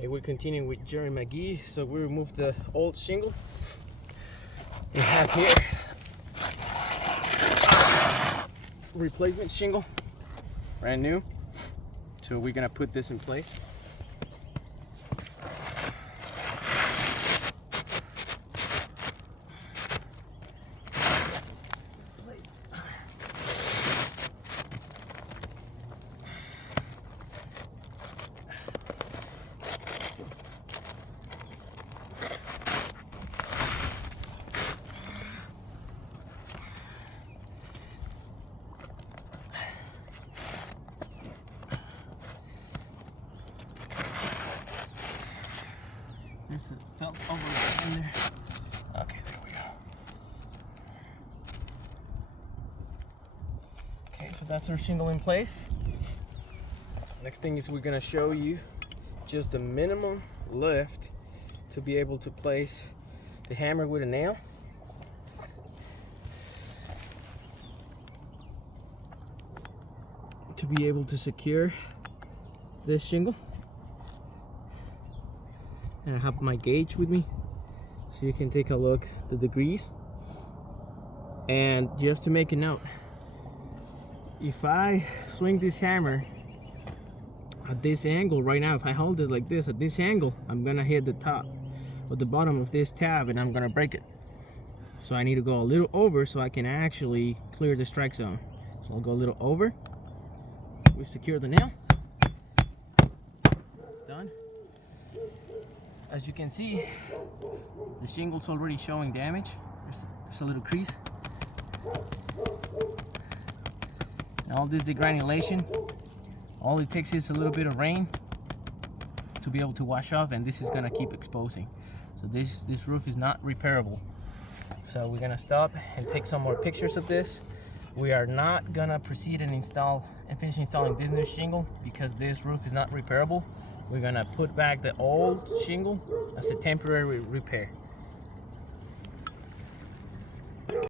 Okay, we're continuing with Jerry McGee. So we removed the old shingle. We have here replacement shingle, brand new. So we're gonna put this in place. This is felt over in there. Okay, there we go. Okay, so that's our shingle in place. Next thing is we're gonna show you just the minimum lift to be able to place the hammer with a nail. To be able to secure this shingle. And I have my gauge with me so you can take a look at the degrees. And just to make a note, if I swing this hammer at this angle right now, if I hold it like this at this angle, I'm gonna hit the top or the bottom of this tab and I'm gonna break it. So I need to go a little over so I can actually clear the strike zone. So I'll go a little over. We secure the nail. Done. As you can see, the shingle's already showing damage. There's a little crease. And all this degranulation, all it takes is a little bit of rain to be able to wash off, and this is gonna keep exposing. So this roof is not repairable. So we're gonna stop and take some more pictures of this. We are not gonna proceed and finish installing this new shingle because this roof is not repairable. We're gonna put back the old shingle as a temporary repair.